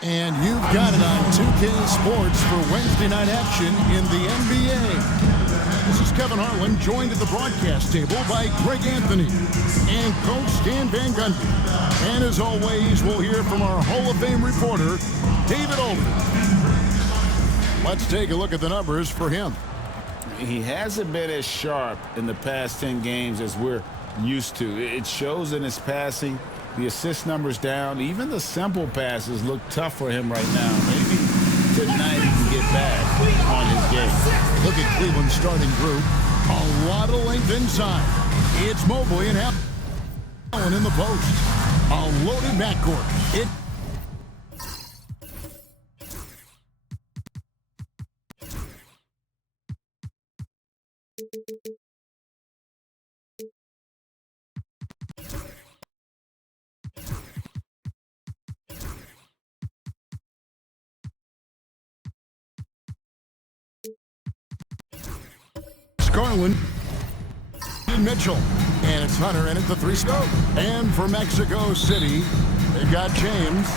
And you've got it on 2K Sports for Wednesday night action in the NBA. This is Kevin Harlan, joined at the broadcast table by Greg Anthony and Coach Stan Van Gundy. And as always, we'll hear from our Hall of Fame reporter, David Olden. Let's take a look at the numbers for him. He hasn't been as sharp in the past 10 games as we're used to. It shows in his passing. The assist numbers down. Even the simple passes look tough for him right now. Maybe tonight he can get back on his game. Look at Cleveland's starting group. A lot of length inside. It's Mobley and Allen in the post. A loaded backcourt. Garland and Mitchell, and it's Hunter in at the three-star. And for Mexico City, they've got James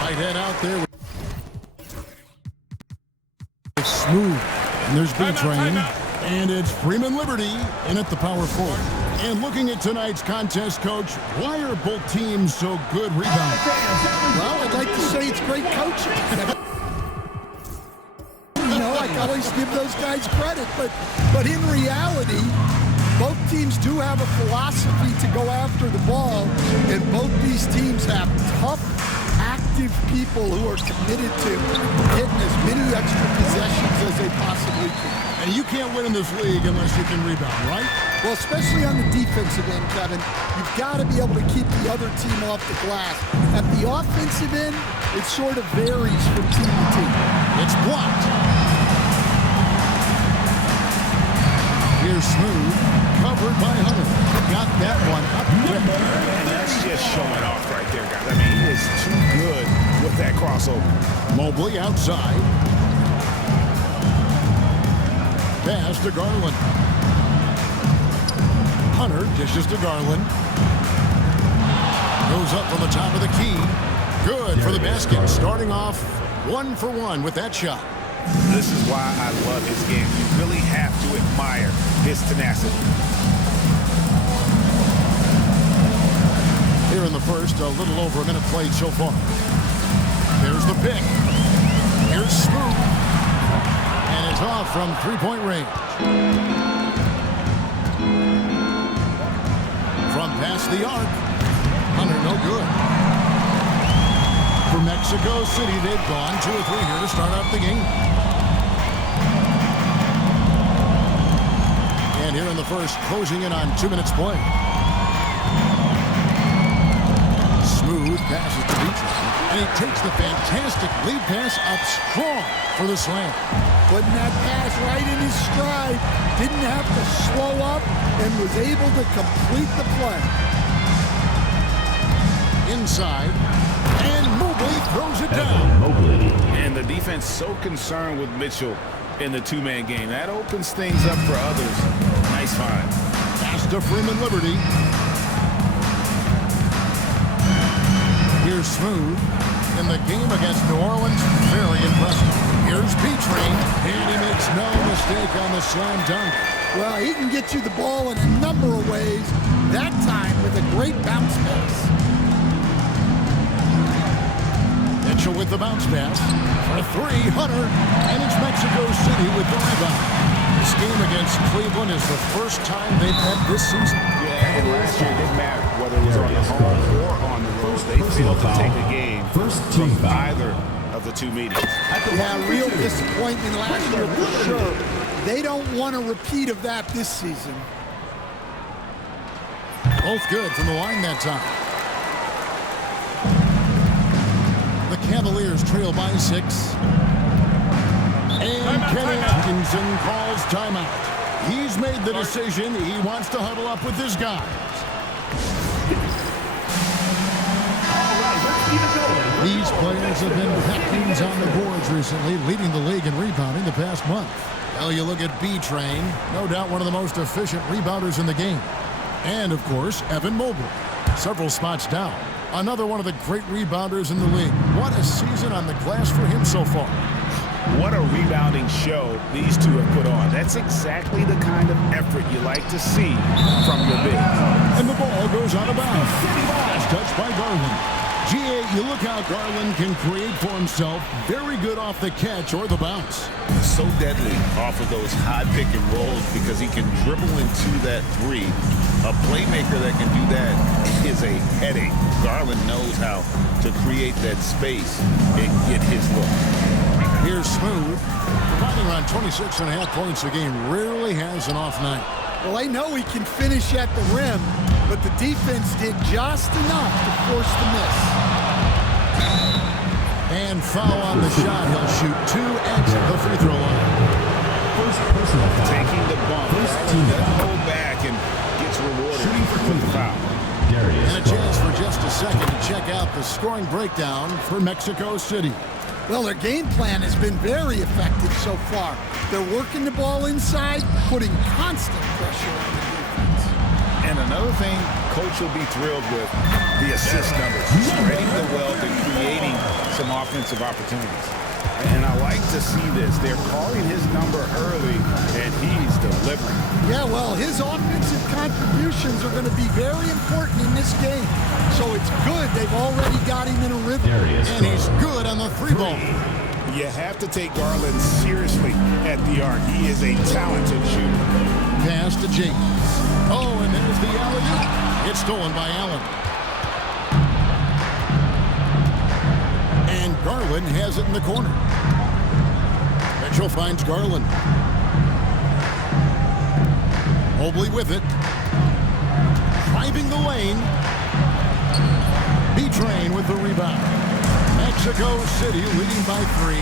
right head out there with Smooth, and there's B-Train, and it's Freeman Liberty in at the power forward. And looking at tonight's contest, Coach, why are both teams so good rebounding? Well, I'd like to say it's great coaching. I always give those guys credit, but in reality, both teams do have a philosophy to go after the ball, and both these teams have tough, active people who are committed to getting as many extra possessions as they possibly can. And you can't win in this league unless you can rebound, right? Well, especially on the defensive end, Kevin, you've got to be able to keep the other team off the glass. At the offensive end, it sort of varies from team to team. It's blocked. Here's Smooth, covered by Hunter. Got that one up quick. And that's just showing off right there, guys. I mean, he is too good with that crossover. Mobley outside. Pass to Garland. Hunter dishes to Garland. Goes up from the top of the key. Good for the basket. Starting off 1 for 1 with that shot. This is why I love his game. You really have to admire his tenacity. Here in the first, a little over a minute played so far. There's the pick. Here's Smooth. And it's off from three-point range. From past the arc. Hunter, no good. For Mexico City, they've gone 2 or 3 here to start out the game. And here in the first, closing in on 2 minutes play. Smooth passes to Beatrice, and he takes the fantastic lead pass up strong for the slam. Putting that pass right in his stride, didn't have to slow up, and was able to complete the play. Inside, and Mobley throws it down. And the defense so concerned with Mitchell in the two-man game. That opens things up for others. Nice find. Pass to Freeman Liberty. Here's Smooth. In the game against New Orleans, very impressive. Here's B-Train, and he makes no mistake on the slam dunk. Well, he can get you the ball in a number of ways, that time with a great bounce pass. Mitchell with the bounce pass. For 3, Hunter, and it's Mexico City with the rebound. This game against Cleveland is the first time they've had this season. Yeah, and last year it didn't matter whether it was on the home or on the road. They failed to take the game from either of the two meetings. Yeah, real disappointment last year for sure. They don't want a repeat of that this season. Both good from the line that time. The Cavaliers trail by 6. And Kenny Atkinson calls timeout. He's made the decision. He wants to huddle up with his guys. These players have been captains on the boards recently, leading the league in rebounding the past month. Well, you look at B-Train, no doubt one of the most efficient rebounders in the game. And, of course, Evan Mobley. Several spots down. Another one of the great rebounders in the league. What a season on the glass for him so far. What a rebounding show these two have put on. That's exactly the kind of effort you like to see from your big. And the ball goes out of bounds. Last touch by Garland. GA, you look how Garland can create for himself. Very good off the catch or the bounce. So deadly off of those high pick and rolls because he can dribble into that three. A playmaker that can do that is a headache. Garland knows how to create that space and get his look. Here's Smooth, providing around 26.5 points a game. Rarely has an off night. Well, I know he can finish at the rim, but the defense did just enough to force the miss. And foul on the shot. He'll shoot 2 at the free throw line. First personal foul. Taking the bump. First team Doesn't foul. go back and gets rewarded with the foul. And a chance for just a second to check out the scoring breakdown for Mexico City. Well, their game plan has been very effective so far. They're working the ball inside, putting constant pressure on the defense. And another thing Coach will be thrilled with, the assist numbers. Spreading the wealth and creating some offensive opportunities. And I like to see this. They're calling his number early, and he's delivering. Yeah, well, his offensive contributions are going to be very important in this game. So it's good they've already got him in a rhythm. And he's good on the three ball. You have to take Garland seriously at the arc. He is a talented shooter. Pass to James. Oh, and there's the alley-oop. It's stolen by Allen. And Garland has it in the corner. Mitchell finds Garland. Mobley with it. Driving the lane. B-Train with the rebound. Mexico City leading by 3.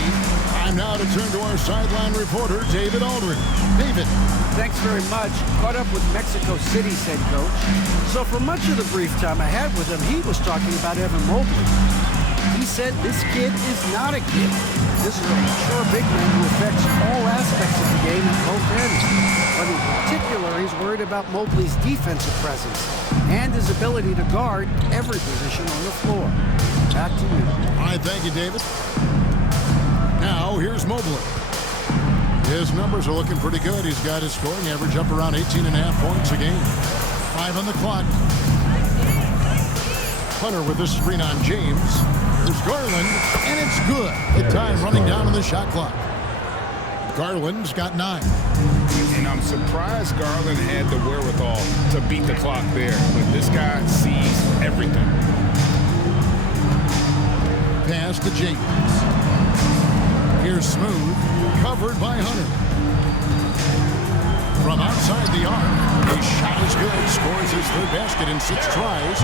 Time now to turn to our sideline reporter, David Aldridge. David. Thanks very much. Caught up with Mexico City's head coach. So for much of the brief time I had with him, he was talking about Evan Mobley. He said this kid is not a kid. This is a mature big man who affects all aspects of the game at both ends. But in particular, he's worried about Mobley's defensive presence and his ability to guard every position on the floor. Back to you. All right, thank you, David. Now, here's Mobley. His numbers are looking pretty good. He's got his scoring average up around 18.5 points a game. 5 on the clock. Hunter with the screen on James. There's Garland, and it's good. The time running down on the shot clock. Garland's got 9. And I'm surprised Garland had the wherewithal to beat the clock there. But this guy sees everything. Pass to James. Here's Smooth, covered by Hunter. From outside the arc, his shot is good. Scores his third basket in 6 tries,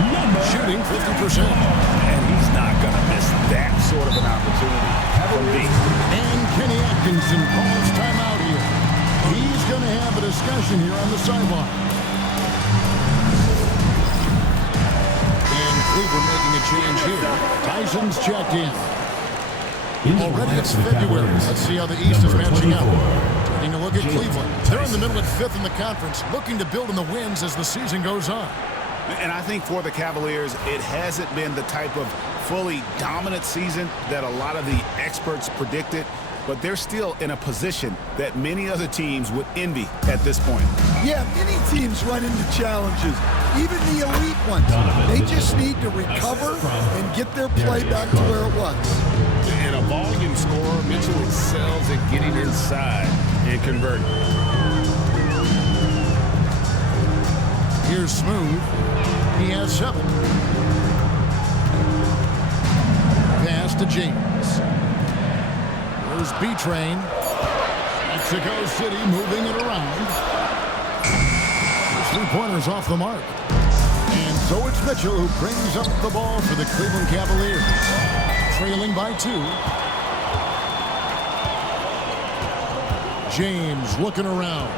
shooting 50%. And he's not going to miss that sort of an opportunity from deep. And Kenny Atkinson calls timeout here. He's going to have a discussion here on the sideline. And Cleveland making a change here. Tyson's checked in. Already it's February. Let's see how the East is matching up. Taking a look at Cleveland. They're in the middle at 5th in the conference, looking to build on the wins as the season goes on. And I think for the Cavaliers, it hasn't been the type of fully dominant season that a lot of the experts predicted, but they're still in a position that many other teams would envy at this point. Yeah, many teams run into challenges, even the elite ones. They just need to recover and get their play back to where it was. And a volume scorer, Mitchell excels at getting inside and converting. Here's Smooth. He has 7. Pass to James. There's B-Train. Mexico City moving it around. The 3-pointers off the mark. And so it's Mitchell who brings up the ball for the Cleveland Cavaliers. Trailing by 2. James looking around.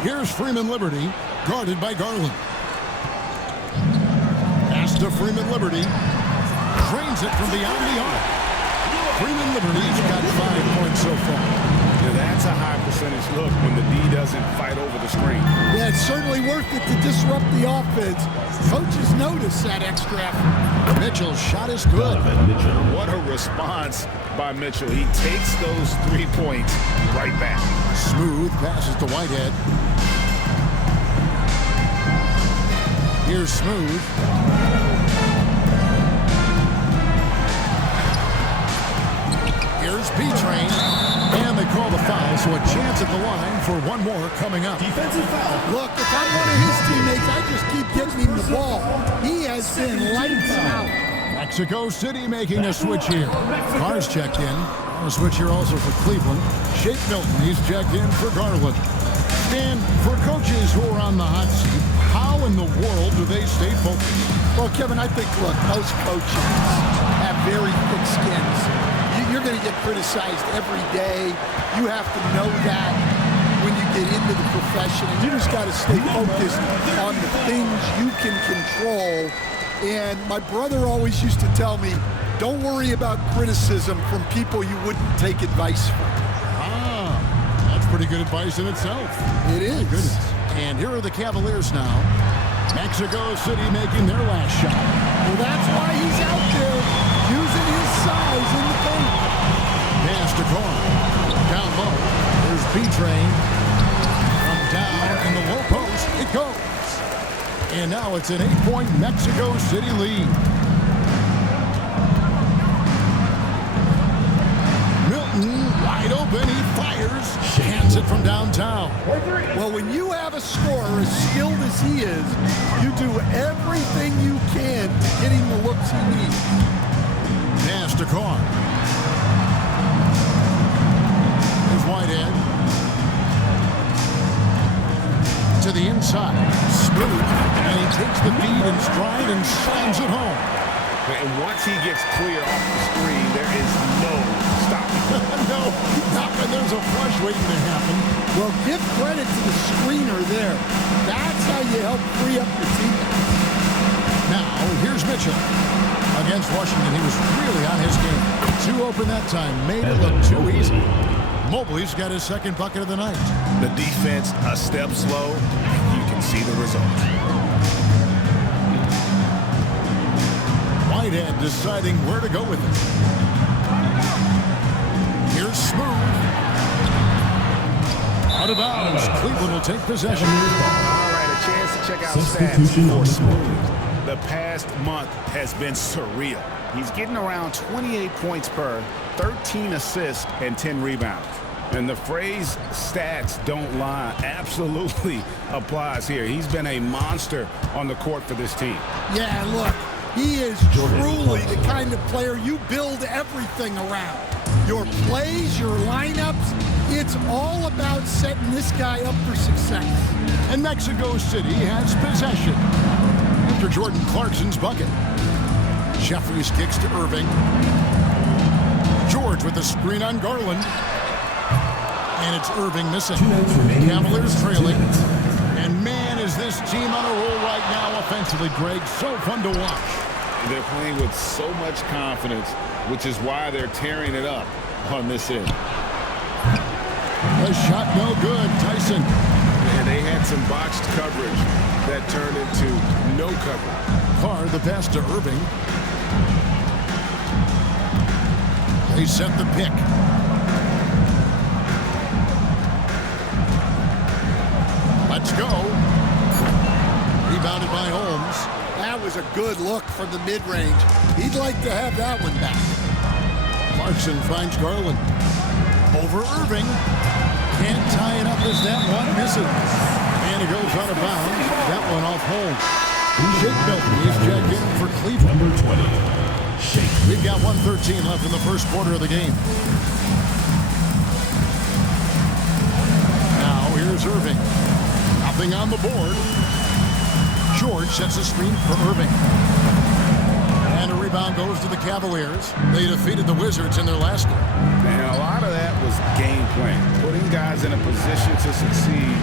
Here's Freeman Liberty, guarded by Garland. Pass to Freeman Liberty. Drains it from beyond the arc. Freeman Liberty's got 5 points so far. And that's a high percentage look when the D doesn't fight over the screen. Yeah, it's certainly worth it to disrupt the offense. Coaches notice that extra effort. Mitchell's shot is good. What a response by Mitchell. He takes those 3 points right back. Smooth passes to Whitehead. Here's Smooth. Here's B-Train. And they call the foul, so a chance at the line for one more coming up. Defensive foul. Look, if I'm one of his teammates, I just keep getting him the ball. He has been lights out. Mexico City making a switch here. Carr's checked in. On a switch here also for Cleveland. Shake Milton, he's checked in for Garland. And for coaches who are on the hot seat, how in the world do they stay focused? Well, Kevin, I think, look, most coaches have very thick skins. You're going to get criticized every day. You have to know that when you get into the profession, and you just got to stay focused on the things you can control. And my brother always used to tell me, don't worry about criticism from people you wouldn't take advice from. That's pretty good advice in itself. It is. Goodness. And here are the Cavaliers now. Mexico City making their last shot. Well, that's why he's out there using his size in the paint. Pass to Carr. Down low. There's B-Train. From down in the low post, it goes. And now it's an 8-point Mexico City lead. Milton wide open. He fires. Hands it from downtown. Well, when you have a scorer as skilled as he is, you do everything you can to get him the looks he needs. Pass to Carr. Here's Whitehead. To the inside. Smooth. And he takes the feed in stride and slams it home. And once he gets clear off the screen, there is no stopping. No, not when there's a flush waiting to happen. Well, give credit to the screener there. That's how you help free up your team. Now, here's Mitchell. Against Washington, he was really on his game. Too open that time. Made it look too easy. Mobley's got his second bucket of the night. The defense a step slow. You can see the result. Whitehead deciding where to go with it. Here's Smooth. Out of bounds. Cleveland will take possession. All right, a chance to check out stats for Smooth. The past month has been surreal. He's getting around 28 points per, 13 assists, and 10 rebounds. And the phrase stats don't lie absolutely applies here. He's been a monster on the court for this team. Yeah, look, he is truly the kind of player you build everything around. Your plays, your lineups, it's all about setting this guy up for success. And Mexico City has possession after Jordan Clarkson's bucket. Jeffries kicks to Irving. George with the screen on Garland. And it's Irving missing. Cavaliers trailing. And man, is this team on a roll right now offensively, Greg. So fun to watch. They're playing with so much confidence, which is why they're tearing it up on this end. The shot no good. Tyson. And they had some botched coverage that turned into no coverage. Carr, the pass to Irving. They set the pick. Let's go. Rebounded by Holmes. That was a good look from the mid-range. He'd like to have that one back. Clarkson finds Garland. Over Irving. Can't tie it up as that one misses. And it goes out of bounds. That one off Holmes. Shake Milton is checked in for Cleveland. Number 20. Shake. We've got 1:13 left in the first quarter of the game. Now here's Irving. Nothing on the board. George sets a screen for Irving. And a rebound goes to the Cavaliers. They defeated the Wizards in their last game. And a lot of that was game plan, putting guys in a position to succeed,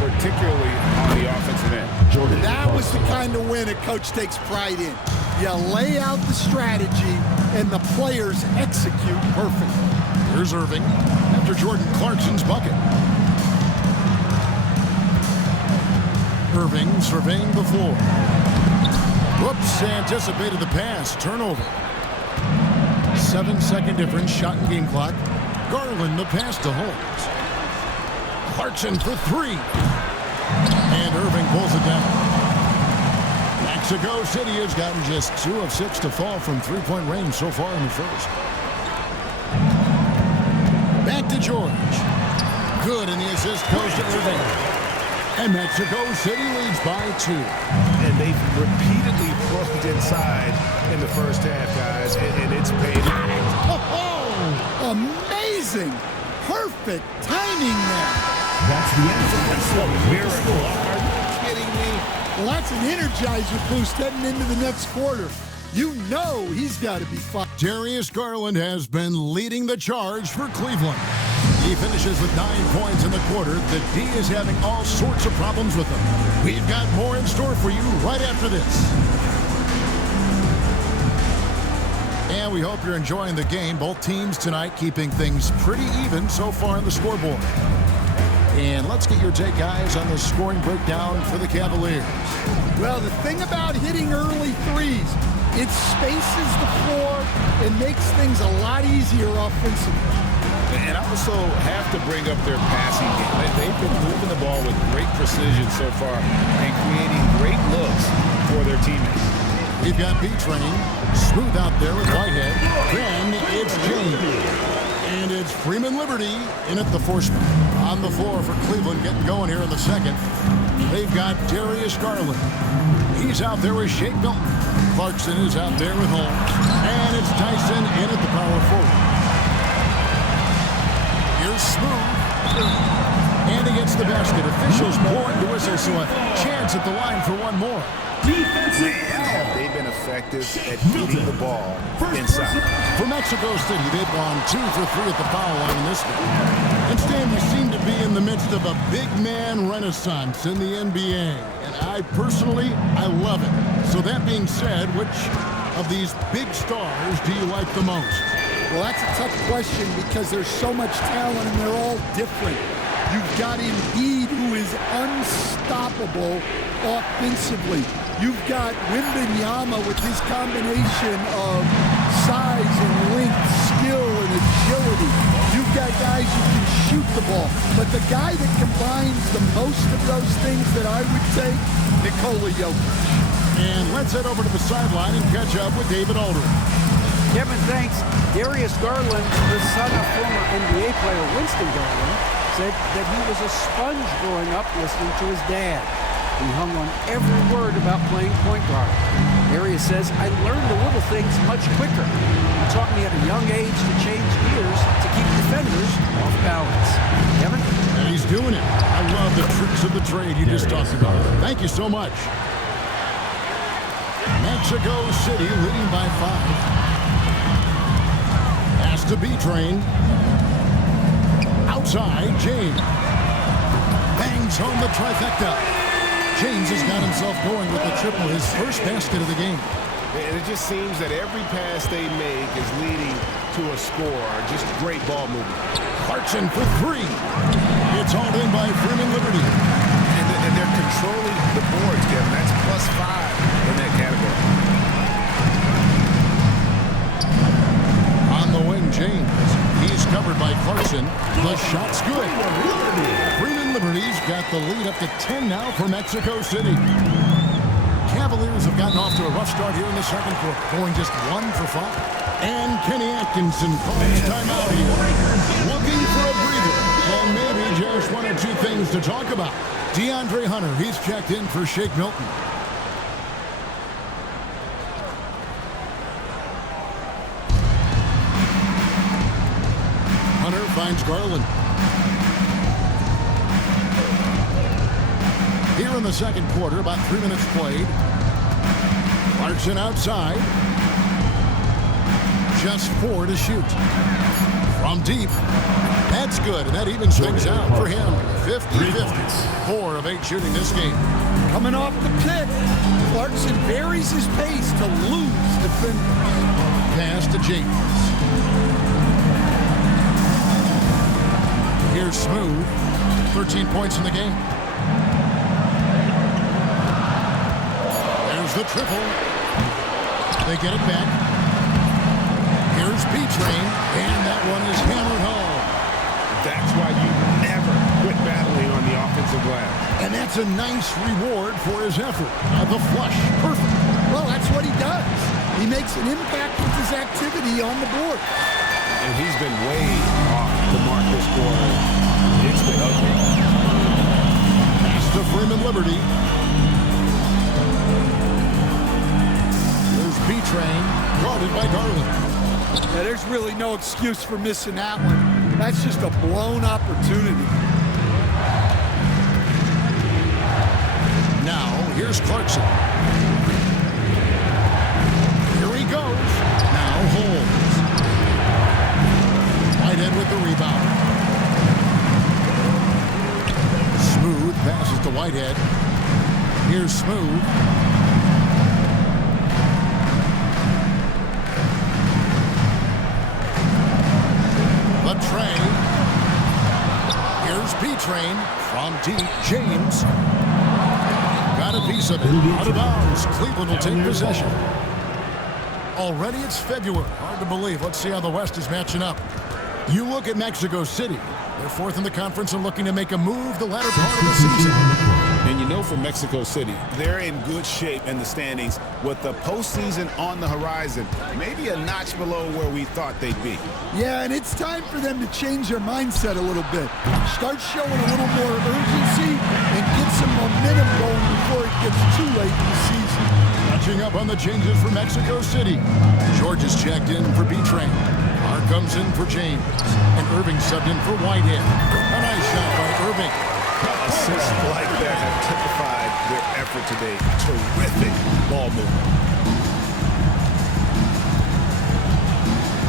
particularly on the offensive end. That was the kind of win a coach takes pride in. You lay out the strategy, and the players execute perfectly. Here's Irving. After after Jordan Clarkson's bucket. Irving surveying the floor. Whoops, anticipated the pass. Turnover. 7-second difference, shot and game clock. Garland the pass to Holmes. Clarkson for three. And Irving pulls it down. Mexico City has gotten just 2 of 6 to fall from three-point range so far in the first. Back to George. Good, and the assist goes to Irving. And Mexico City leads by 2. And they've repeatedly pushed inside in the first half, guys, and it's paid. Oh, amazing. Perfect timing there. That's the end of this miracle. Are you kidding me? Well, that's an Energizer boost heading into the next quarter. You know he's got to be fine. Darius Garland has been leading the charge for Cleveland. He finishes with 9 points in the quarter. The D is having all sorts of problems with him. We've got more in store for you right after this. And we hope you're enjoying the game. Both teams tonight keeping things pretty even so far on the scoreboard. And let's get your take, guys, on the scoring breakdown for the Cavaliers. Well, the thing about hitting early threes, it spaces the floor and makes things a lot easier offensively. And I also have to bring up their passing game. They've been moving the ball with great precision so far and creating great looks for their teammates. We've got B-Train, smooth out there with Whitehead. Then it's James. And it's Freeman Liberty in at the force on the floor for Cleveland, getting going here in the second. They've got Darius Garland. He's out there with Shake Milton. Clarkson is out there with Holmes. And it's Tyson in at the power forward. Here's Smooth. And he gets the basket. Officials blowing the whistle, so a chance at the line for one more. Defensive foul. They've been effective at feeding the ball inside. For Mexico City, they've gone 2 for 3 at the foul line in this one. And Stan, we seem to be in the midst of a big man renaissance in the NBA. And I love it. So that being said, which of these big stars do you like the most? Well, that's a tough question because there's so much talent and they're all different. You've got Embiid, who is unstoppable offensively. You've got Wembanyama with his combination of size and length, skill and agility. You've got guys who can shoot the ball. But the guy that combines the most of those things that I would take, Nikola Jokic. And let's head over to the sideline and catch up with David Aldridge. Kevin, thanks. Darius Garland, the son of former NBA player Winston Garland, said that he was a sponge growing up listening to his dad. He hung on every word about playing point guard. Darius says, I learned the little things much quicker. He taught me at a young age to change gears to keep defenders off balance. Kevin? And he's doing it. I love the tricks of the trade you just talked about. Thank you so much. Mexico City leading by 5. Pass to B-Train. Outside, James. Bangs home the trifecta. James has got himself going with the triple, his first basket of the game. And it just seems that every pass they make is leading to a score. Just great ball movement. Clarkson for 3. It's hauled in by Freeman Liberty. And they're controlling the boards, Kevin. That's +5 in that category. On the wing, James. He's covered by Clarkson. The shot's good. Freeman Liberty's got the lead up to 10 now for Mexico City. Cavaliers have gotten off to a rough start here in the second quarter, going just 1 for 5. And Kenny Atkinson calls timeout here. Looking for a breather. And maybe just 1 or 2 things to talk about. DeAndre Hunter, he's checked in for Shake Milton. Hunter finds Garland. Here in the second quarter, about 3 minutes played. Clarkson outside. Just 4 to shoot. From deep. That's good, and that evens things out for him. 50-50. 4 of 8 shooting this game. Coming off the pick, Clarkson varies his pace to lose defenders. Pass to James. Here's Smooth. 13 points in the game. There's the triple. They get it back. Here's B-Train, and that one is hammered home. That's why you never quit battling on the offensive glass. And that's a nice reward for his effort. The flush, perfect. Well, that's what he does. He makes an impact with his activity on the board. And he's been way off the mark this quarter. It's been ugly. Pass to Freeman Liberty. There's B-Train, guarded by Garland. Yeah, there's really no excuse for missing that one. That's just a blown opportunity. Now, here's Clarkson. Here he goes. Now Holmes. Whitehead with the rebound. Smooth passes to Whitehead. Here's Smooth. The tray. Here's B-Train from deep. James. Got a piece of it. Out of bounds. Cleveland will take possession. Already it's February. Hard to believe. Let's see how the West is matching up. You look at Mexico City. They're fourth in the conference and looking to make a move the latter part of the season. And you know, for Mexico City, they're in good shape in the standings with the postseason on the horizon, maybe a notch below where we thought they'd be. Yeah, and it's time for them to change their mindset a little bit. Start showing a little more urgency and get some momentum going before it gets too late in the season. Catching up on the changes for Mexico City. George is checked in for B-Train. Mark comes in for James. And Irving subbed in for Whitehead. A nice shot by Irving. Assists like that have typified their effort today. Terrific ball movement.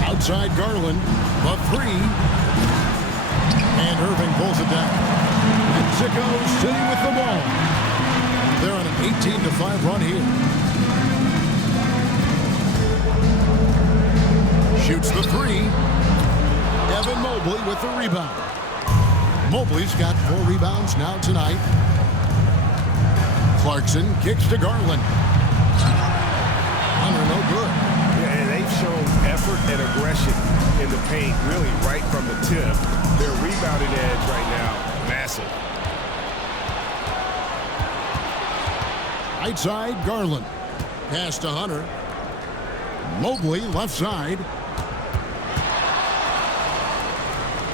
Outside Garland, the three. And Irving pulls it down. Mexico City with the ball. They're on an 18-5 run here. Shoots the three. Evan Mobley with the rebound. Mobley's got 4 rebounds now tonight. Clarkson kicks to Garland. Hunter, no good. Yeah, and they've shown effort and aggression in the paint, really right from the tip. Their rebounding edge right now, massive. Right side, Garland. Pass to Hunter. Mobley, left side.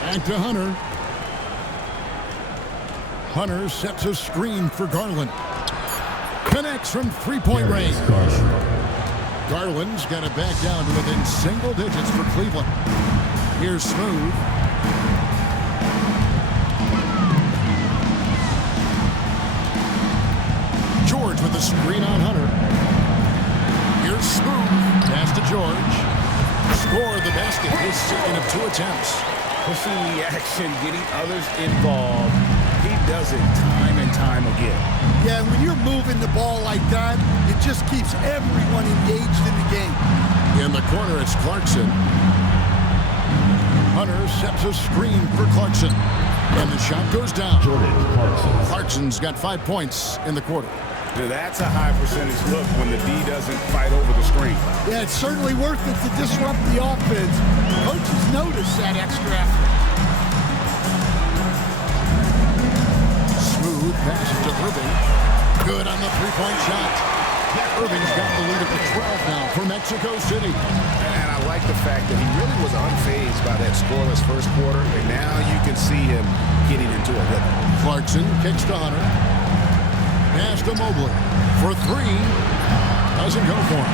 Back to Hunter. Hunter sets a screen for Garland. Connects from three-point range. Garland's got it back down to within single digits for Cleveland. Here's Smooth. George with the screen on Hunter. Here's Smooth. Pass to George. Score the basket. His second of 2 attempts. Pushing the action, getting others involved. He does it time and time again. Yeah, when you're moving the ball like that, it just keeps everyone engaged in the game. In the corner, it's Clarkson. Hunter sets a screen for Clarkson. And the shot goes down. Clarkson's got 5 points in the quarter. That's a high percentage look when the D doesn't fight over the screen. Yeah, it's certainly worth it to disrupt the offense. Coaches notice that extra effort. Smooth passes to Irving. Good on the three-point shot. Irving's got the lead at the 12 now for Mexico City. And I like the fact that he really was unfazed by that scoreless first quarter, and now you can see him getting into a rhythm. Clarkson kicks to Hunter. Pass to Mobley for 3. Doesn't go for him.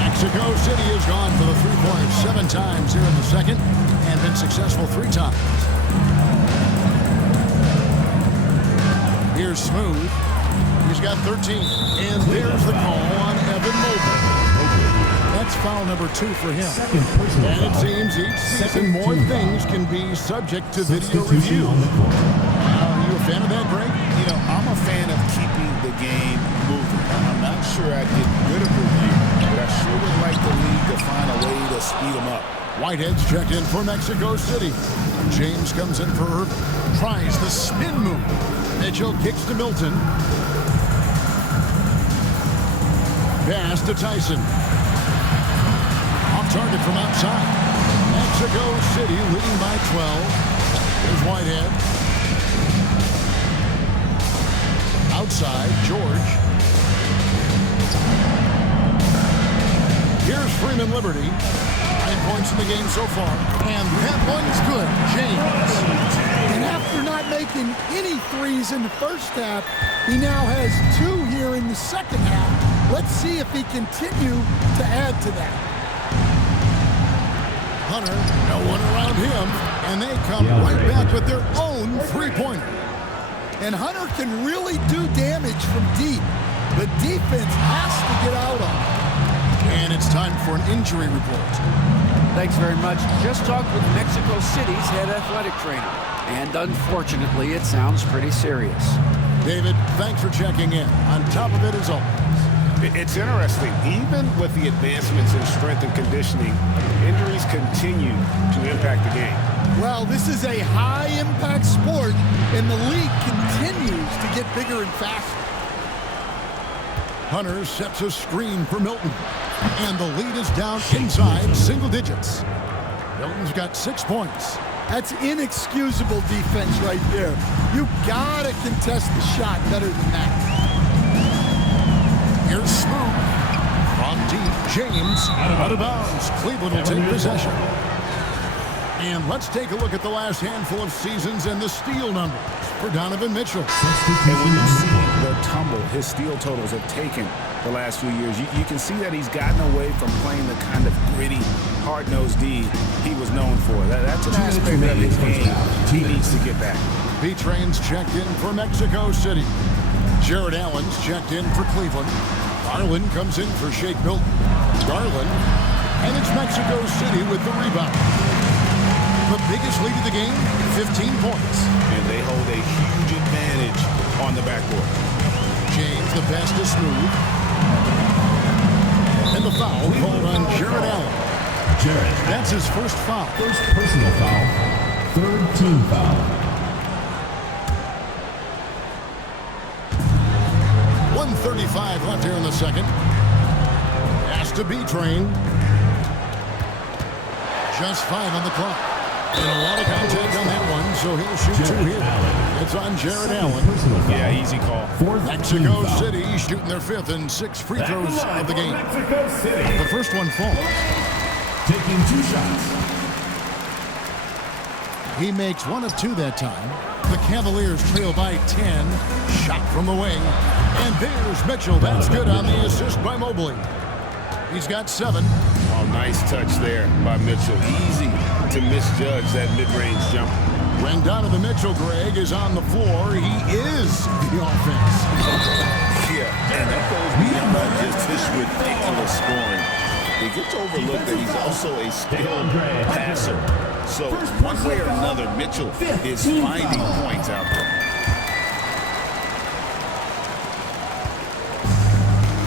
Mexico City has gone for the three-pointers 7 times here in the second and been successful 3 times. Here's Smooth. He's got 13. And there's the call on Evan Mobley. That's foul number 2 for him. And it seems each season more things can be subject to video review. Are you a fan of that, Greg? You know, I'm a fan of keeping the game moving. I'm not sure I'd get good of review, but I sure would like the league to find a way to speed them up. Whitehead's checked in for Mexico City. James comes in for Irvin. Tries the spin move. Mitchell kicks to Milton. Pass to Tyson. Off target from outside. Mexico City leading by 12. Here's Whitehead. Outside, George. Here's Freeman Liberty. 9 points in the game so far. And that one's good. James. And after not making any threes in the first half, he now has 2 here in the second half. Let's see if he continue to add to that. Hunter, no one around him, and they come right back with their own three-pointer. And Hunter can really do damage from deep. The defense has to get out on him. And it's time for an injury report. Thanks very much. Just talked with Mexico City's head athletic trainer. And unfortunately, it sounds pretty serious. David, thanks for checking in. On top of it, as always. It's interesting. Even with the advancements in strength and conditioning, injuries continue to impact the game. Well, this is a high-impact sport, and the league continues to get bigger and faster. Hunter sets a screen for Milton. And the lead is down inside single digits. Milton's got 6 points. That's inexcusable defense right there. You gotta contest the shot better than that. Here's Smooth. From deep, James out of bounds. Cleveland will take possession. And let's take a look at the last handful of seasons and the steal numbers for Donovan Mitchell. And when you see the tumble his steal totals have taken the last few years, you can see that he's gotten away from playing the kind of gritty, hard-nosed D he was known for. That's an aspect of his game he needs to get back. B-Train's checked in for Mexico City. Jared Allen's checked in for Cleveland. Garland comes in for Shake Milton. Garland, and it's Mexico City with the rebound. The biggest lead of the game, 15 points. And they hold a huge advantage on the backcourt. James, the pass to Smooth. And the foul called on Jared Allen. Jared. That's his first foul. First personal foul. Third team foul. 1:35 left here in the second. Pass to B-Train. Just 5 on the clock. And a lot of contact on that one, so he'll shoot 2 here. It's on Jared Allen. Yeah, easy call. Mexico City shooting their 5th and 6th free throws of the game. The first one falls. Taking 2 shots. He makes 1 of 2 that time. The Cavaliers trail by 10. Shot from the wing. And there's Mitchell. That's good on the assist by Mobley. He's got 7. Oh, nice touch there by Mitchell. Easy to misjudge that mid-range jump. When Donovan Mitchell, Greg, is on the floor, he is the offense. Yeah, and that goes beyond just his ridiculous scoring. It gets overlooked that he's also a skilled passer. So one way or another, Mitchell is finding points out there.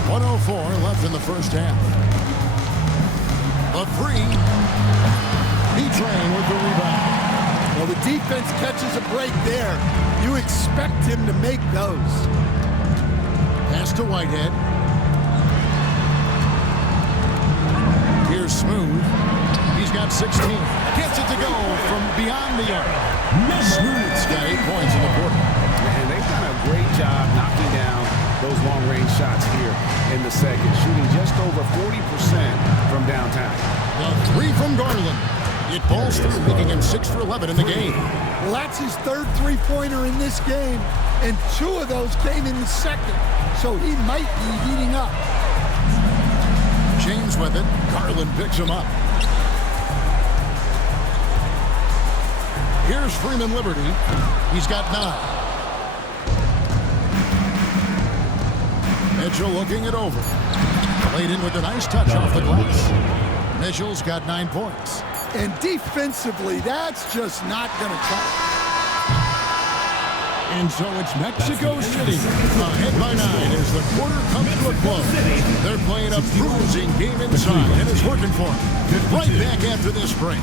1:04 left in the first half. A 3. B-Train with the rebound. Well, the defense catches a break there. You expect him to make those. Pass to Whitehead. Here's Smooth. He's got 16. Gets it to go from beyond the arc. Smooth's got 8 points in the quarter. And they've done a great job knocking down those long-range shots here in the second, shooting just over 40% from downtown. The 3 from Garland. It falls through, making him 6 for 11 in the game. Well, that's his 3rd three-pointer in this game, and 2 of those came in the second, so he might be heating up. James with it. Garland picks him up. Here's Freeman Liberty. He's got 9. Mitchell looking it over. Played in with a nice touch off the glass. Mitchell's got 9 points. And defensively, that's just not going to cut. And so it's Mexico City ahead by 9 as the quarter comes to a close. They're playing a bruising game inside, and it's working for them. Right back after this break.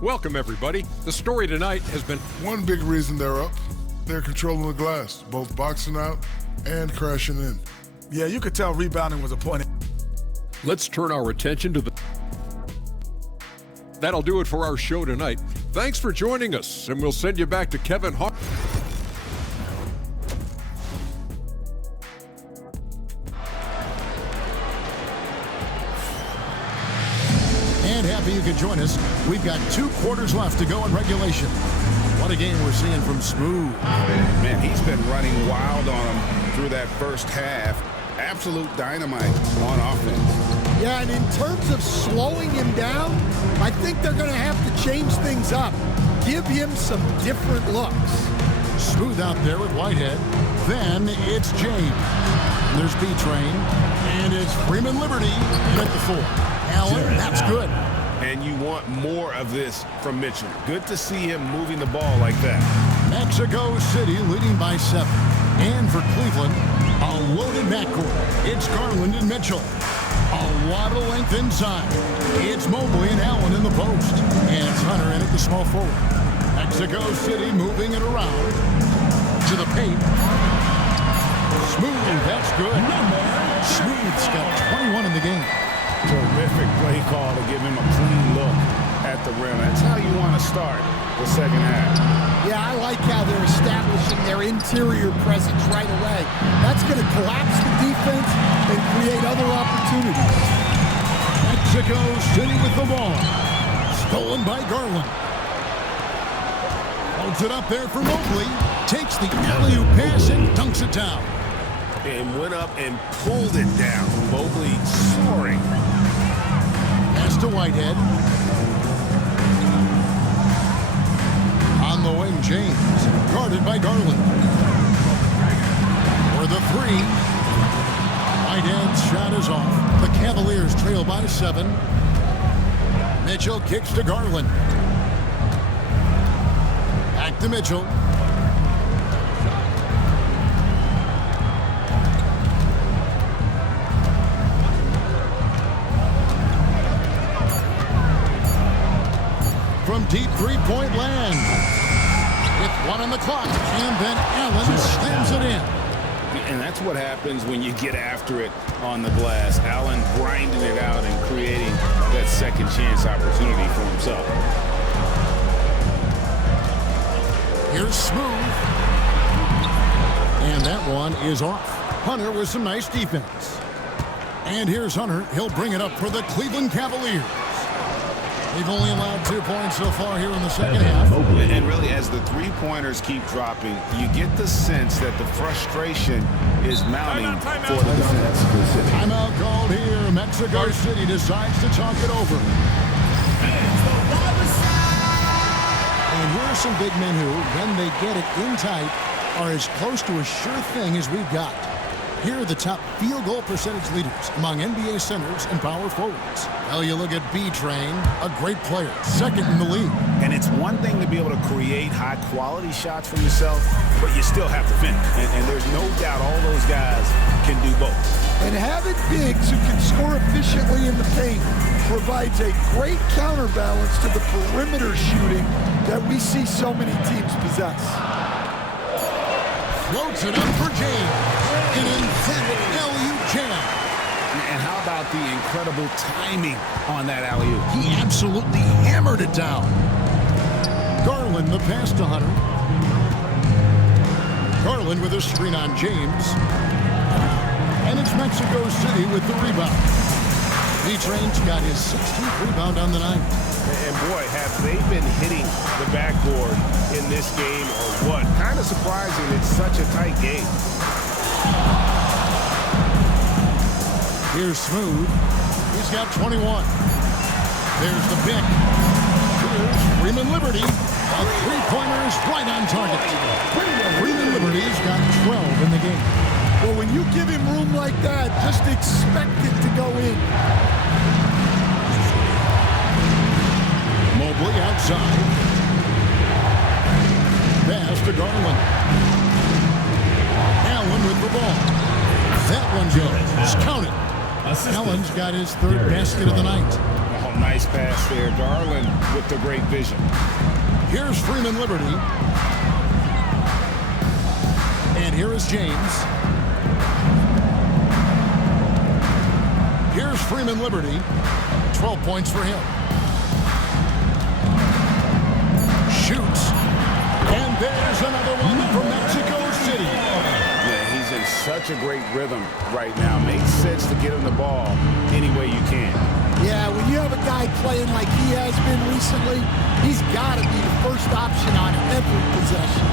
Welcome, everybody. The story tonight has been... One big reason they're up, they're controlling the glass, both boxing out and crashing in. Yeah, you could tell rebounding was a point. Let's turn our attention to the... That'll do it for our show tonight. Thanks for joining us, and we'll send you back to Kevin Hart. And happy you could join us. We've got 2 quarters left to go in regulation. What a game we're seeing from Smooth. Man, he's been running wild on him through that first half. Absolute dynamite on offense. Yeah, and in terms of slowing him down, I think they're going to have to change things up. Give him some different looks. Smooth out there with Whitehead. Then it's James. There's B-Train. And it's Freeman Liberty at the 4. Allen, that's good. And you want more of this from Mitchell. Good to see him moving the ball like that. Mexico City leading by 7. And for Cleveland, a loaded backcourt. It's Garland and Mitchell. A lot of length inside. It's Mobley and Allen in the post. And it's Hunter in at the small forward. Mexico City moving it around to the paint. Smooth, that's good. Smooth's got 21 in the game. Terrific play call to give him a clean look at the rim. That's how you want to start the second half. Yeah, I like how they're establishing their interior presence right away. That's going to collapse the defense and create other opportunities. Mexico City with the ball. Stolen by Garland. Holds it up there for Mobley. Takes the alley-oop pass and dunks it down. And went up and pulled it down. Mobley soaring. Pass to Whitehead. On the wing, James. Guarded by Garland. For the 3. Whitehead's shot is off. The Cavaliers trail by 7. Mitchell kicks to Garland. Back to Mitchell. From deep three-point land. With 1 on the clock. And then Allen slams it in. And that's what happens when you get after it on the glass. Allen grinding it out and creating that second chance opportunity for himself. Here's Smooth. And that one is off. Hunter with some nice defense. And here's Hunter. He'll bring it up for the Cleveland Cavaliers. They've only allowed 2 points so far here in the second half. And really, as the three-pointers keep dropping, you get the sense that the frustration is mounting for the defense. Timeout called here. Mexico City decides to talk it over. And here are some big men who, when they get it in tight, are as close to a sure thing as we've got. Here are the top field goal percentage leaders among NBA centers and power forwards. Well, you look at B-Train, a great player, second in the league. And it's one thing to be able to create high-quality shots for yourself, but you still have to finish. And there's no doubt all those guys can do both. And having bigs who can score efficiently in the paint provides a great counterbalance to the perimeter shooting that we see so many teams possess. Floats it up for James. An emphatic alley-oop jam. And how about the incredible timing on that alley-oop? He absolutely hammered it down. Garland the pass to Hunter. Garland with a screen on James. And it's Mexico City with the rebound. B-Train's got his 16th rebound on the night. And boy, have they been hitting the backboard in this game or what? Kind of surprising it's such a tight game. Here's Smooth. He's got 21. There's the pick. Here's Freeman Liberty. A three-pointer is right on target. Freeman Liberty's got 12 in the game. Well, when you give him room like that, just expect it to go in. Mobley outside. Pass to Garland. Allen with the ball. That one goes. Count it. Allen's got his third basket of the night. Oh, nice pass there. Garland with the great vision. Here's Freeman Liberty. And here is James. Here's Freeman Liberty. 12 points for him. Shoots. And there's another one from Mexico City. Yeah, he's in such a great rhythm right now. Makes sense to get him the ball any way you can. Yeah, when you have a guy playing like he has been recently, he's got to be the first option on every possession.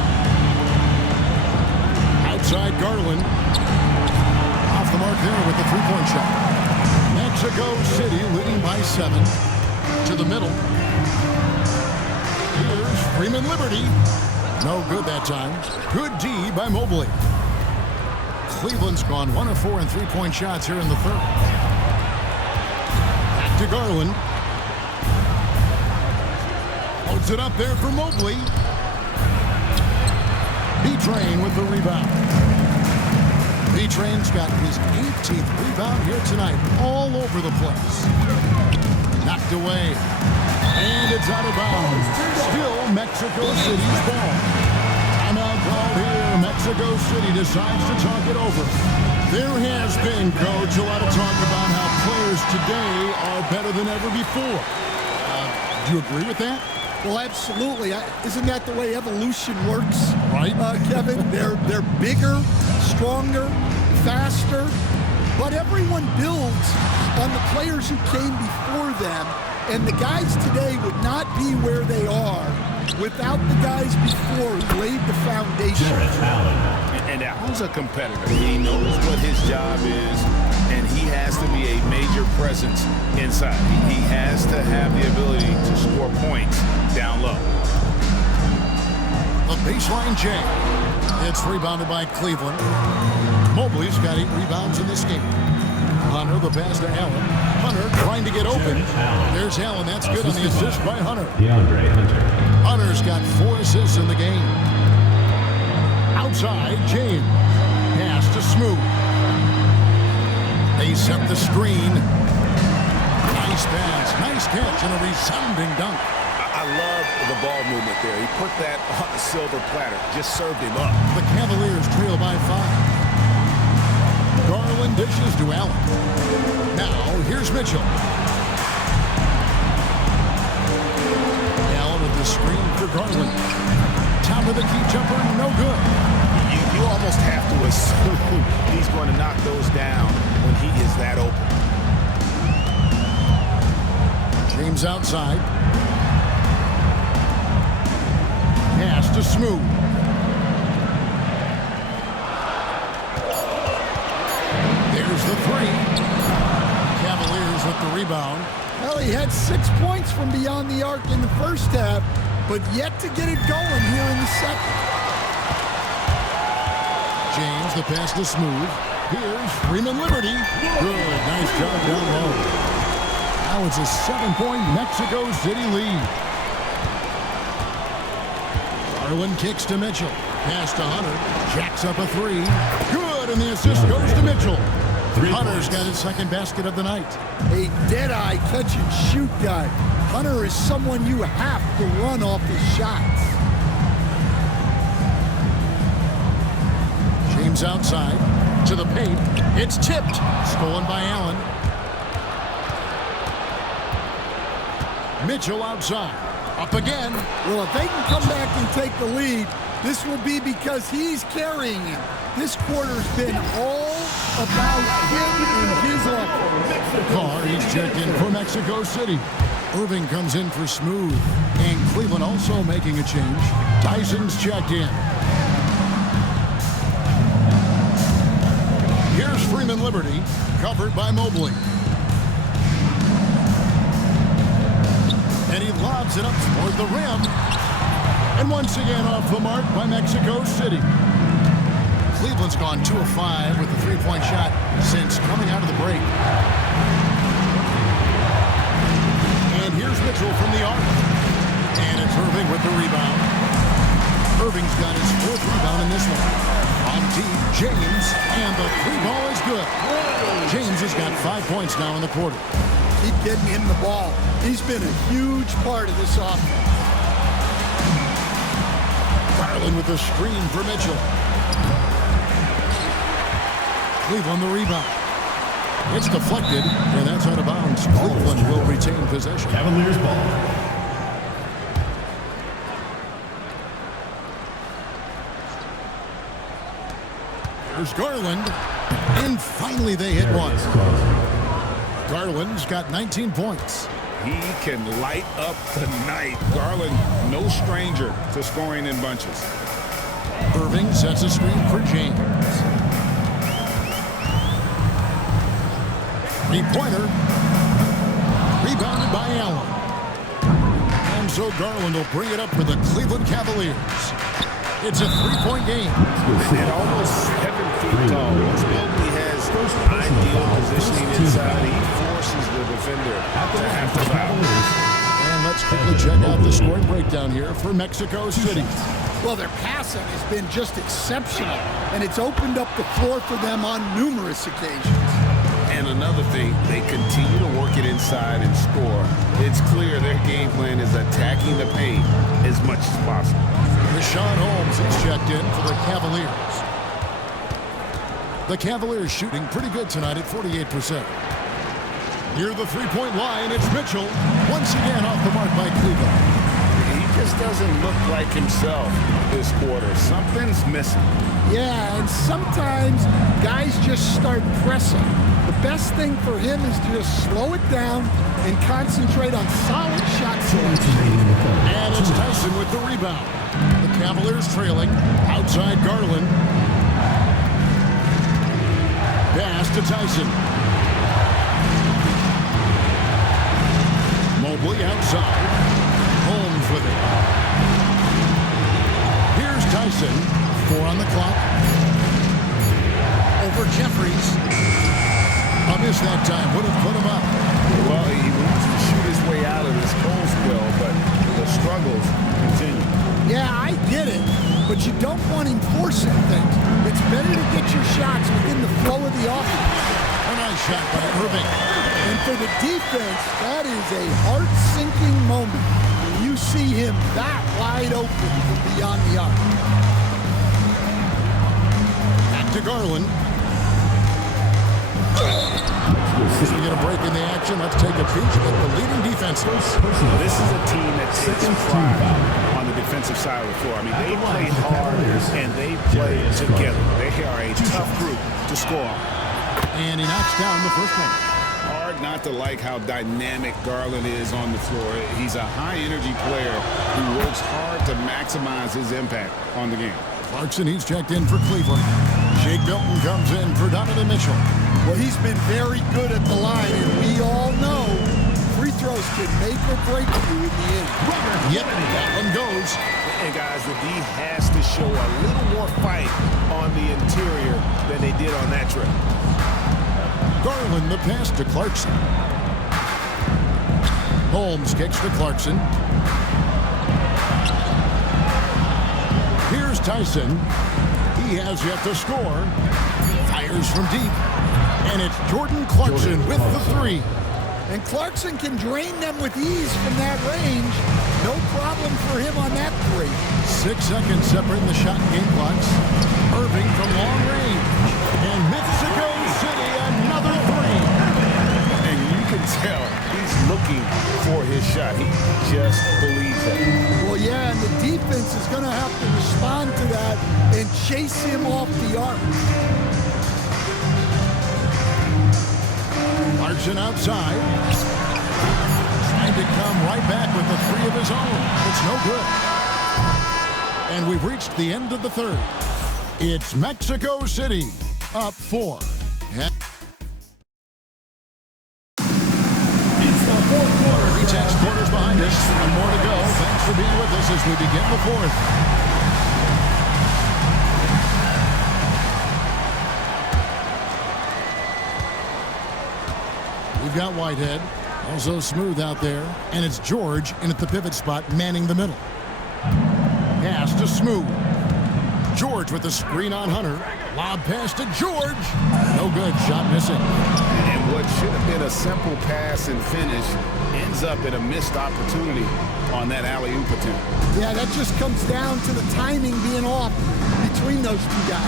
Outside Garland. Off the mark there with the three-point shot. Mexico City leading by 7. To the middle. Here's Freeman Liberty. No good that time. Good D by Mobley. Cleveland's gone 1 of 4 in three-point shots here in the third. Back to Garland. Holds it up there for Mobley. B-Train with the rebound. B-Train's got his 18th rebound here tonight. All over the place. Knocked away. And it's out of bounds. Still Mexico City's ball. Timeout called here. Mexico City decides to talk it over. There has been, Coach, a lot of talk about how players today are better than ever before. Do you agree with that? Well, absolutely. Isn't that the way evolution works? Right. Kevin, they're bigger, stronger, faster, but everyone builds on the players who came before them. And the guys today would not be where they are without the guys before who laid the foundation. And Allen's a competitor. He knows what his job is, and he has to be a major presence inside. He has to have the ability to score points down low. The baseline J. It's rebounded by Cleveland. Mobley's got 8 rebounds in this game. Hunter, the pass to Allen. Hunter trying to get open. There's Allen. That's good on the assist by Hunter. DeAndre Hunter. Hunter's got 4 assists in the game. Outside, James. Pass to Smooth. They set the screen. Nice pass. Nice catch and a resounding dunk. I love the ball movement there. He put that on a silver platter. Just served him up. The Cavaliers trail by 5. Garland dishes to Allen. Now, here's Mitchell. Allen with the screen for Garland. Top of the key jumper, no good. You almost have to assume he's going to knock those down when he is that open. James outside. Pass to Smooth. There's the 3. Cavaliers with the rebound. Well, he had 6 points from beyond the arc in the first half, but yet to get it going here in the second. James, the pass to Smooth. Here's Freeman Liberty. Good, nice job down low. Now it's a 7-point Mexico City lead. Garland kicks to Mitchell. Pass to Hunter. Jacks up a 3. Good, and the assist goes to Mitchell. Hunter's got his second basket of the night. A dead-eye catch-and-shoot guy. Hunter is someone you have to run off his shots. James outside to the paint. It's tipped. Stolen by Allen. Mitchell outside. Up again. Well, if they can come back and take the lead, this will be because he's carrying him. This quarter's been all about him and his offense. Carr, he's checked in for Mexico City. Irving comes in for Smooth. And Cleveland also making a change. Tyson's checked in. Here's Freeman Liberty, covered by Mobley. And he lobs it up toward the rim. And once again off the mark by Mexico City. Cleveland's gone 2 of 5 with the three-point shot since coming out of the break. And here's Mitchell from the arc. And it's Irving with the rebound. Irving's got his 4th rebound in this one. On deep, James, and the 3 ball is good. James has got 5 points now in the quarter. keep getting him the ball. He's been a huge part of this offense. Garland with the screen for Mitchell. Cleveland the rebound. It's deflected, and that's out of bounds. Cleveland will retain possession. Cavaliers ball. Here's Garland, and finally they hit one. Garland's got 19 points. He can light up the night. Garland, no stranger to scoring in bunches. Irving sets a screen for James. Three-pointer. Rebounded by Allen. And so Garland will bring it up for the Cleveland Cavaliers. It's a three-point game. At almost 7 feet tall, once Mobley has ideal positioning inside, he forces the defender to have to foul. And let's quickly check out the scoring breakdown here for Mexico City. Well, their passing has been just exceptional, and it's opened up the floor for them on numerous occasions. And another thing, they continue to work it inside and score. It's clear their game plan is attacking the paint as much as possible. Rashawn Holmes is checked in for the Cavaliers. The Cavaliers shooting pretty good tonight at 48%. Near the three-point line, it's Mitchell. Once again off the mark by Cleveland. He just doesn't look like himself this quarter. Something's missing. Yeah, and sometimes guys just start pressing. The best thing for him is to just slow it down and concentrate on solid shot selection. And it's Tyson with the rebound. The Cavaliers trailing. Outside Garland. Pass to Tyson. Mobley outside. Holmes with it. Here's Tyson. 4 on the clock. Over Jeffries. A miss that time. Would have put him up. Well, he wants to shoot his way out of this cold spell, but the struggles continue. Yeah, I get it, but you don't want him forcing things. It's better to get your shots within the flow of the offense. A nice shot by Irving. And for the defense, that is a heart-sinking moment when you see him that wide open from beyond the arc. Back to Garland. As we get a break in the action, let's take a peek at the leading defenses. This is a team that takes pride on the defensive side of the floor. I mean, they play hard and they play together. They are a tough group to score on. And he knocks down the first one. Hard not to like how dynamic Garland is on the floor. He's a high-energy player who works hard to maximize his impact on the game. Clarkson, he's checked in for Cleveland. Jake Milton comes in for Donovan Mitchell. Well, he's been very good at the line, and we all know free throws can make or break you in the end. Yep, that one goes. And guys, the D has to show a little more fight on the interior than they did on that trip. Garland, the pass to Clarkson. Holmes kicks to Clarkson. Here's Tyson. He has yet to score. Fires from deep. And it's Jordan Clarkson with the three. And Clarkson can drain them with ease from that range. No problem for him on that three. 6 seconds separating the shot and game clocks. Irving from long range. And Mexico City, another three. And you can tell he's looking for his shot. He just believes it. Well, yeah, and the defense is going to have to respond to that and chase him off the arc. Clarkson outside. Trying to come right back with the three of his own. It's no good. And we've reached the end of the third. It's Mexico City up 4. It's the fourth quarter. 3 quarters behind us. One more to go. Thanks for being with us as we begin the fourth. We've got Whitehead, also smooth out there, and it's George in at the pivot spot, manning the middle. Pass to Smooth. George with the screen on Hunter. Lob pass to George. No good, shot missing. And what what should have been a simple pass and finish ends up in a missed opportunity on that alley-oop attempt. Yeah, that just comes down to the timing being off between those two guys.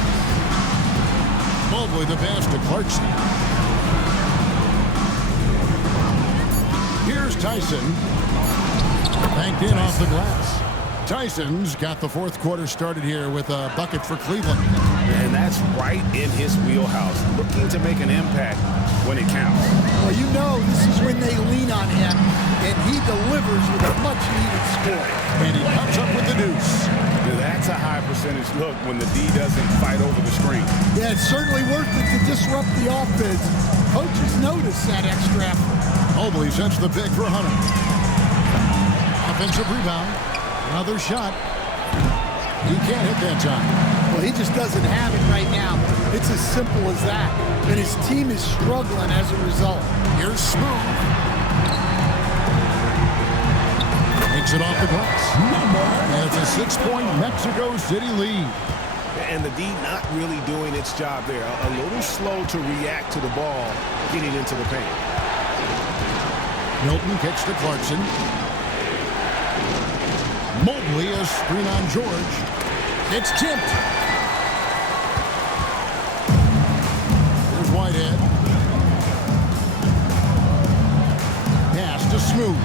Mobley the pass to Clarkson. Here's Tyson. Banked in off the glass. Tyson's got the fourth quarter started here with a bucket for Cleveland. And that's right in his wheelhouse, looking to make an impact when it counts. Well, you know this is when they lean on him, and he delivers with a much-needed score. And he comes up with the deuce. That's a high percentage look when the D doesn't fight over the screen. Yeah, it's certainly worth it to disrupt the offense. Coaches notice that extra effort. Mobley sets the pick for Hunter. Offensive rebound. Another shot. He can't hit that time. Well, he just doesn't have it right now. It's as simple as that. And his team is struggling as a result. Here's Smooth. Takes it off the glass. And it's a 6-point Mexico City lead. And the D not really doing its job there. A little slow to react to the ball getting into the paint. Milton kicks to Clarkson. Mobley a screen on George. It's tipped. Here's Whitehead. Pass to Smooth.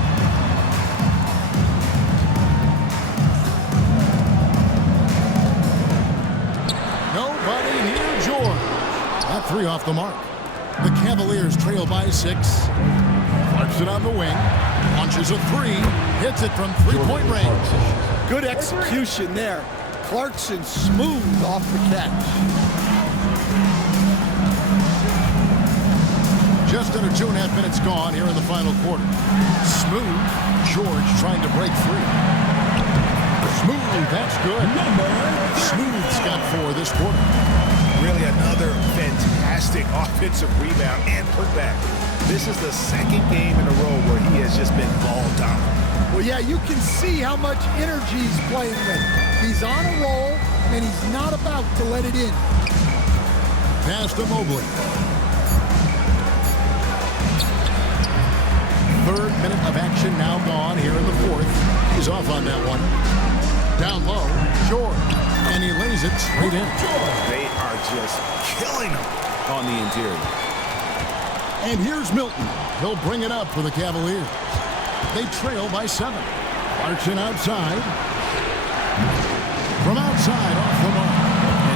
Nobody near George. That three off the mark. The Cavaliers trail by 6. Clarkson on the wing. Launches a three. Hits it from three-point range. Good execution there. Clarkson smooth off the catch. Just under 2.5 minutes gone here in the final quarter. Smooth. George trying to break free. Smooth, that's good. Smooth's got 4 this quarter. Really another fantastic offensive rebound and putback. This is the second game in a row where he has just been ball dominant. Well, yeah, you can see how much energy he's playing with. He's on a roll, and he's not about to let it in. Pass to Mobley. Third minute of action now gone here in the fourth. He's off on that one. Down low, George. And he lays it straight in. They are just killing him on the interior. And here's Milton. He'll bring it up for the Cavaliers. They trail by 7. Clarkson outside. From outside, off the mark.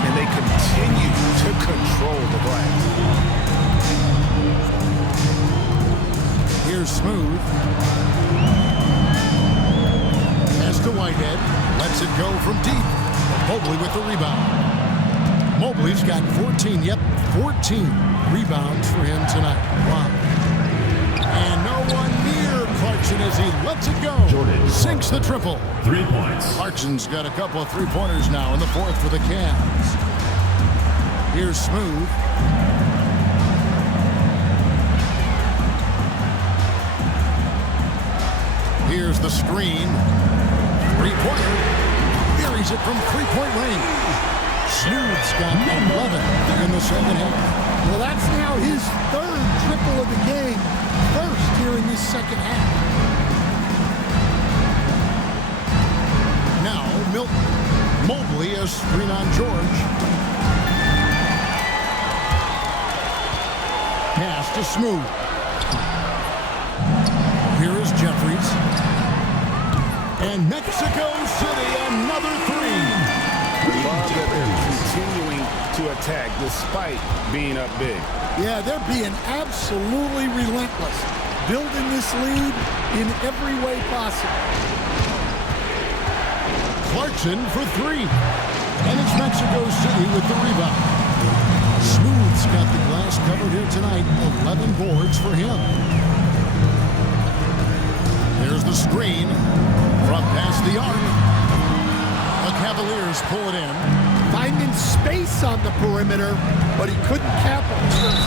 And they continue to control the glass. Here's Smooth. Pass to Whitehead. Lets it go from deep. Mobley with the rebound. Mobley's got 14. Yep, 14 rebounds for him tonight. Wow. And no one near Clarkson as he lets it go. Jordan Sinks the triple. 3 points. Clarkson's got a couple of three-pointers now in the fourth for the Cavs. Here's Smooth. Here's the screen. Three-pointer. Buries it from three-point range. Smooth's got 11 in the second half. Well, that's now his third triple of the game. First here in this second half. Now, Milton. Mobley a screen on George. Pass to Smooth. Here is Jeffries. And Mexico City, another three. Love that they're continuing to attack despite being up big. Yeah, they're being absolutely relentless. Building this lead in every way possible. Clarkson for 3. And it's Mexico City with the rebound. Smooth's got the glass covered here tonight. 11 boards for him. There's the screen from past the arc. The Cavaliers pull it in. Finding space on the perimeter, but he couldn't capitalize.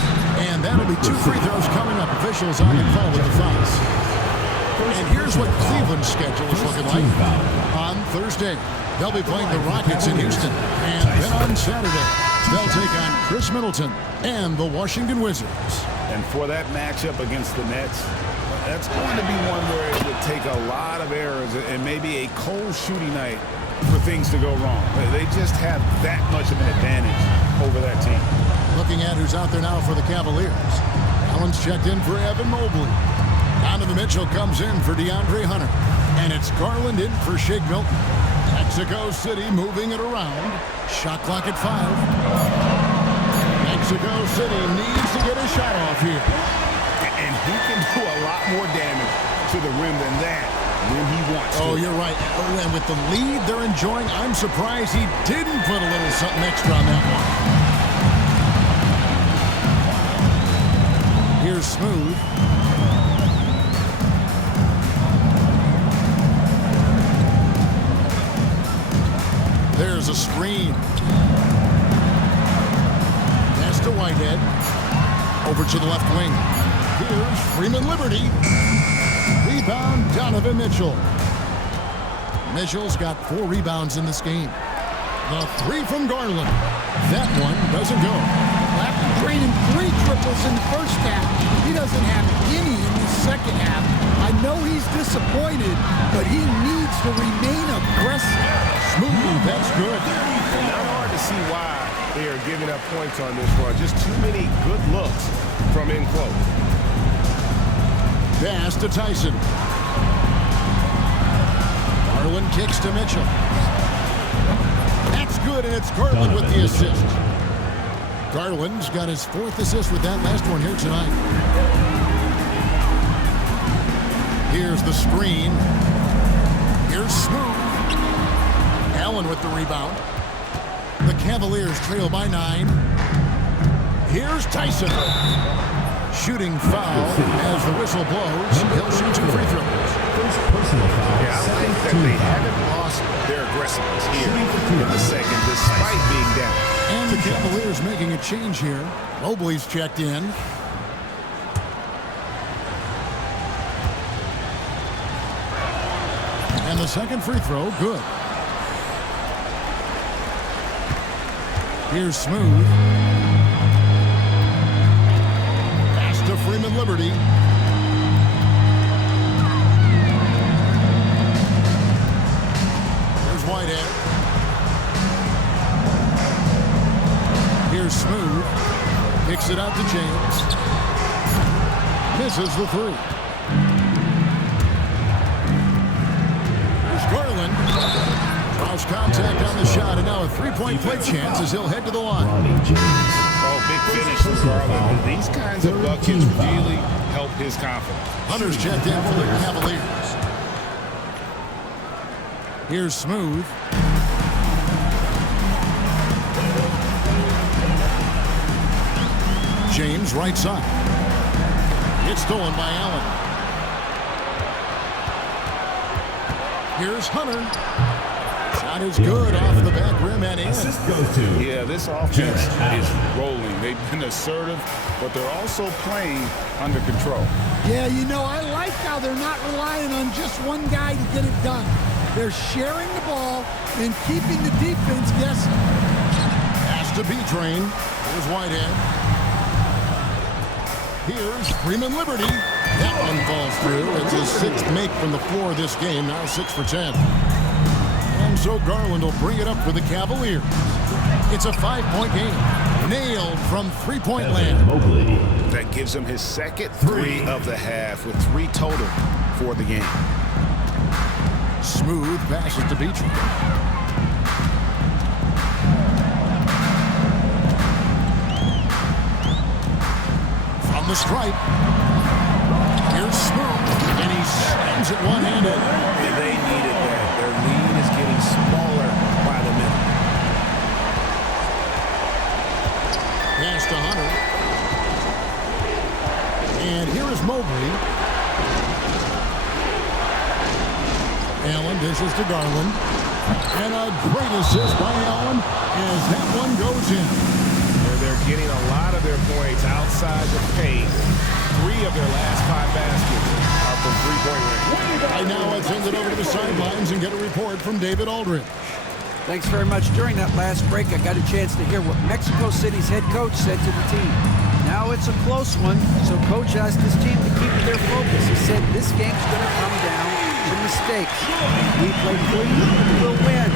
And that'll be 2 free throws coming up. Officials on the call with the fouls. And here's what Cleveland's schedule is looking like. On Thursday, they'll be playing the Rockets in Houston. And then on Saturday, They'll take on Chris Middleton and the Washington Wizards. And for that matchup against the Nets, that's going to be one where it would take a lot of errors and maybe a cold shooting night for things to go wrong. They just have that much of an advantage over that team. Looking at who's out there now for the Cavaliers. Allen's checked in for Evan Mobley. Donovan Mitchell comes in for DeAndre Hunter. And it's Garland in for Shake Milton. Mexico City moving it around. Shot clock at 5. Mexico City needs to get a shot off here. And he can do a lot more damage to the rim than that when he wants to. Oh, you're right. Oh, and with the lead they're enjoying, I'm surprised he didn't put a little something extra on that one. Here's Smooth. There's a screen. Pass to Whitehead. Over to the left wing. Here's Freeman Liberty. Rebound, Donovan Mitchell. Mitchell's got 4 rebounds in this game. The 3 from Garland. That one doesn't go. After draining 3 triples in the first half, he doesn't have any in the second half. I know he's disappointed, but he needs to remain aggressive. Smooth, that's good. Not hard to see why they are giving up points on this run. Just too many good looks from in close. Pass to Tyson. Garland kicks to Mitchell. That's good, and it's Garland with the assist. Garland's got his 4th assist with that last one here tonight. Here's the screen. Here's Smooth. Allen with the rebound. The Cavaliers trail by 9. Here's Tyson. Shooting foul as the whistle blows. He'll shoot 2 free throws. Yeah, I think that they haven't lost their aggressiveness here in the second, despite being down. And the Cavaliers making a change here. Mobley's checked in. And the second free throw, good. Here's Smooth. Pass to Freeman Liberty. There's Whitehead. Here's Smooth. Kicks it out to James. Misses the 3. Here's Garland. Draws contact on the shot, and now a 3-point play chance as he'll head to the line. Oh, big finish from Garland. These kinds of buckets really help his confidence. Hunter's checked in for the Cavaliers. Here's Smooth. James right side. It's stolen by Allen. Here's Hunter. Shot is good off the back rim and in. Yeah, this offense is rolling. They've been assertive, but they're also playing under control. Yeah, you know, I like how they're not relying on just one guy to get it done. They're sharing the ball and keeping the defense guessing. Pass to B-Train. Here's Whitehead. Here's Freeman Liberty. That one falls through. It's his 6th make from the floor this game, now 6 for 10. And so Garland will bring it up for the Cavaliers. It's a 5-point game. Nailed from 3-point land. That gives him his second 3 of the half with 3 total for the game. Smooth passes to Beecham. From the stripe. Here's Smooth, and he slams it one-handed. And they needed that. Their lead is getting smaller by the minute. Pass to Hunter. And here is Mobley. Allen dishes to Garland. And a great assist by Allen as that one goes in. They're getting a lot of their points outside the paint. 3 of their last 5 baskets are from 3-point range. And now let's send it over to the sidelines and get a report from David Aldridge. Thanks very much. During that last break, I got a chance to hear what Mexico City's head coach said to the team. Now it's a close one, so coach asked his team to keep their focus. He said this game's going to come down to mistakes. We play clean, we'll win.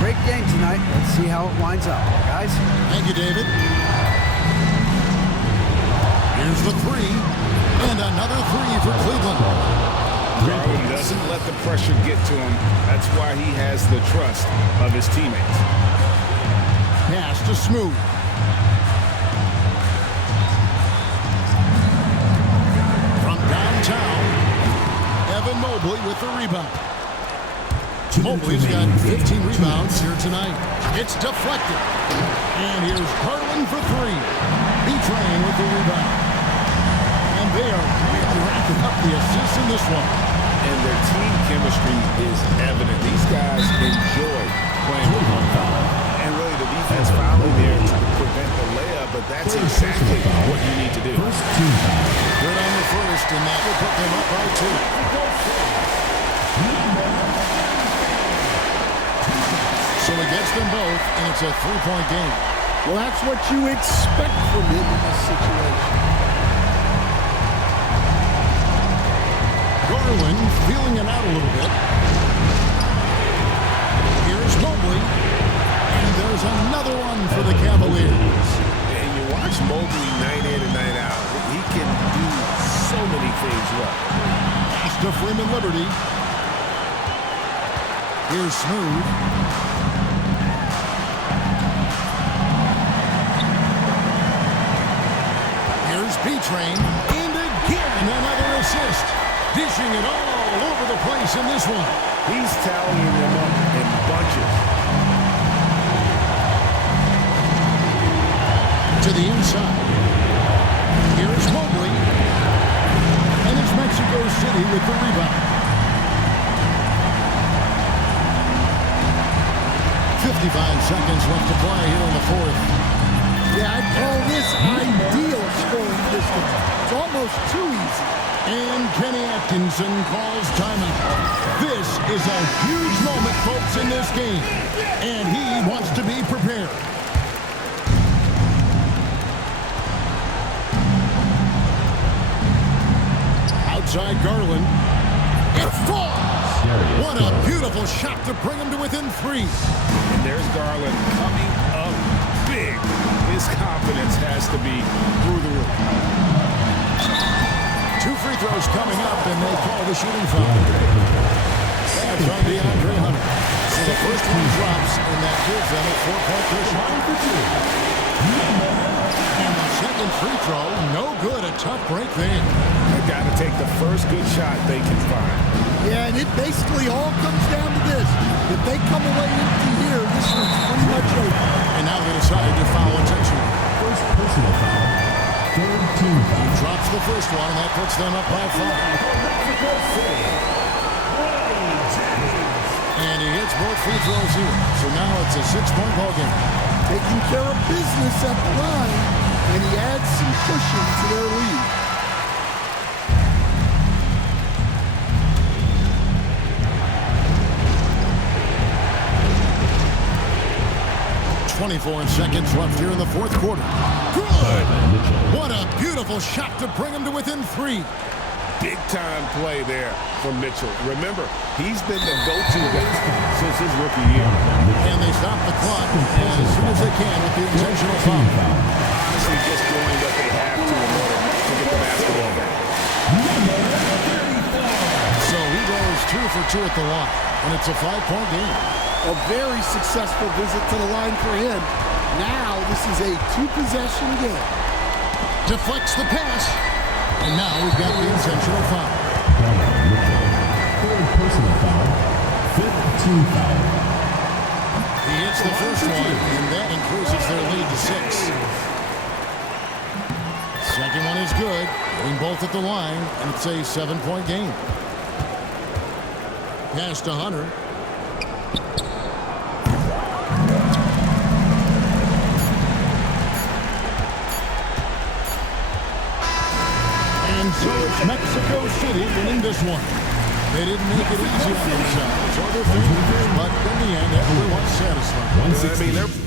Great game tonight. Let's see how it winds up, guys. Thank you, David. Here's the three, and another three for Cleveland. Garland doesn't let the pressure get to him. That's why he has the trust of his teammates. Pass to Smooth. From downtown, Evan Mobley with the rebound. Mobley's got 15 rebounds here tonight. It's deflected. And here's Garland for three. B-Train with the rebound. And they are really racking up the assists in this one. And their team chemistry is evident. These guys enjoy playing with one another. And really the defense fouling there to prevent the layup, but that's exactly what you need to do. Good on the first, and that will put them up by two. So he gets them both, and it's a three-point game. Well, that's what you expect from him in this situation. Garland feeling it out a little bit. Here's Mobley. And there's another one for the Cavaliers. And you watch Mobley night in and night out. He can do so many things well. Pass to Freeman Liberty. Here's Smooth. Here's B-Train. And again, another assist. Dishing it all over the place in this one. He's tallying them up in bunches. To the inside. Here's Mobley. And it's Mexico City with the rebound. 55 seconds left to play here in the fourth. Yeah, I'd call this ideal scoring distance. It's almost too easy. And Kenny Atkinson calls timeout. This is a huge moment, folks, in this game. And he wants to be prepared. Outside Garland. It falls! What a beautiful shot to bring him to within three. And there's Garland coming up big. His confidence has to be through the roof. Two free throws coming up, and they call the shooting foul. That's on DeAndre Hunter. So the first one drops, and that gives them a 4-point cushion. And the second free throw, no good. A tough break there. They've got to take the first good shot they can find. Yeah, and it basically all comes down to this. If they come away empty here, this one's pretty much over. And now they decide to foul intentionally. First personal foul. Third team foul. He drops the first one, and that puts them up by 5. And he hits both free throws here. So now it's a 6-point ball game. Taking care of business at the line, and he adds some cushion to their lead. .24 seconds left here in the fourth quarter. Good! What a beautiful shot to bring him to within 3. Big-time play there from Mitchell. Remember, he's been the go-to guy since his rookie year. And they stop the clock as soon as they can with the intentional foul. Honestly, just doing what they have to in order to get the basketball back. So he goes 2 for 2 at the line, and it's a 5-point game. A very successful visit to the line for him. Now this is a 2-possession game. Deflects the pass. And now we've got the intentional foul. Third personal foul. Fifth team foul. He hits the first one, and that increases their lead to 6. Second one is good. Getting both at the line, and it's a 7-point game. Pass to Hunter. And so it's Mexico City winning this one. They didn't make it easy on themselves or their fans, but in the end, everyone's satisfied. I mean, they're